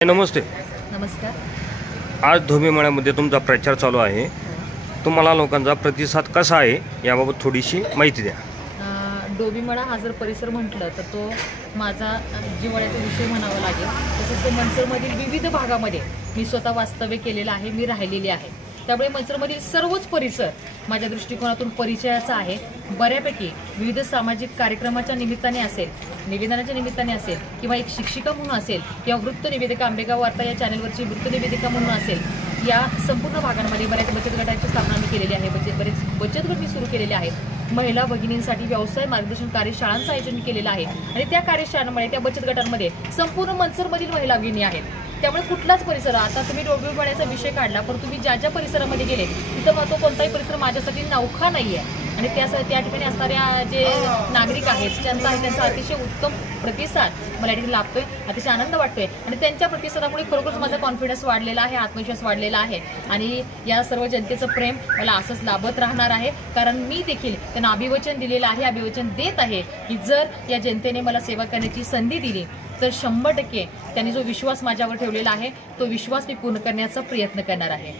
नमस्ते. नमस्कार. आज धोबीमळ्यामध्ये तुमचा प्रचार चालू आहे. तुम्हाला लोकांचा प्रतिसाद कसा आहे याबाबत थोडीशी माहिती द्या. डोबीमळा हा जर परिसर म्हटलं तर तो माझा जिव्हाळ्याचा विषय म्हणावा लागेल. तसंच तो मनसरमधील विविध भागामध्ये मी स्वतः वास्तव्य केलेलं आहे, मी राहिलेली आहे. त्यामुळे मनसरमधील सर्वच परिसर माझ्या दृष्टिकोनातून परिचयाचा आहे. बऱ्यापैकी विविध सामाजिक कार्यक्रमाच्या निमित्ताने असेल, निवेदनाच्या निमित्ताने असेल किंवा एक शिक्षिका म्हणून असेल किंवा वृत्तनिवेदिका आंबेगाव वार्ता या चॅनलवरची वृत्तनिवेदिका म्हणून असेल, या संपूर्ण भागांमध्ये बऱ्याच बचत गटांची स्थापना मी केलेली आहे. बरेच बचत गट मी सुरू केलेले आहेत. महिला भगिनींसाठी व्यवसाय मार्गदर्शन कार्यशाळांचं आयोजन मी केलेलं आहे आणि त्या कार्यशाळांमुळे त्या बचत गटांमध्ये संपूर्ण मनसरमधील महिला भगिनी आहेत. त्यामुळे कुठलाच परिसर, आता तुम्ही डोबीमळ्याचा विषय काढला, पण तुम्ही ज्या ज्या परिसरामध्ये गेले तिथं तो कोणताही परिसर माझ्यासाठी नवखा नाही आहे. आणि त्या ठिकाणी असणाऱ्या जे नागरिक आहेत त्यांचा अतिशय उत्तम प्रतिसाद मला या ठिकाणी लाभतोय, अतिशय आनंद वाटतोय. आणि त्यांच्या प्रतिसादामुळे खरोखरच माझा कॉन्फिडन्स वाढलेला आहे, आत्मविश्वास वाढलेला आहे. आणि या सर्व जनतेचं प्रेम मला असंच लाभत राहणार आहे, कारण मी देखील त्यांना अभिवचन दिलेलं आहे, अभिवचन देत आहे की जर या जनतेने मला सेवा करण्याची संधी दिली तर 100% त्यांनी जो विश्वास माझ्यावर ठेवलेला आहे तो विश्वास मी पूर्ण करण्याचा प्रयत्न करणार आहे.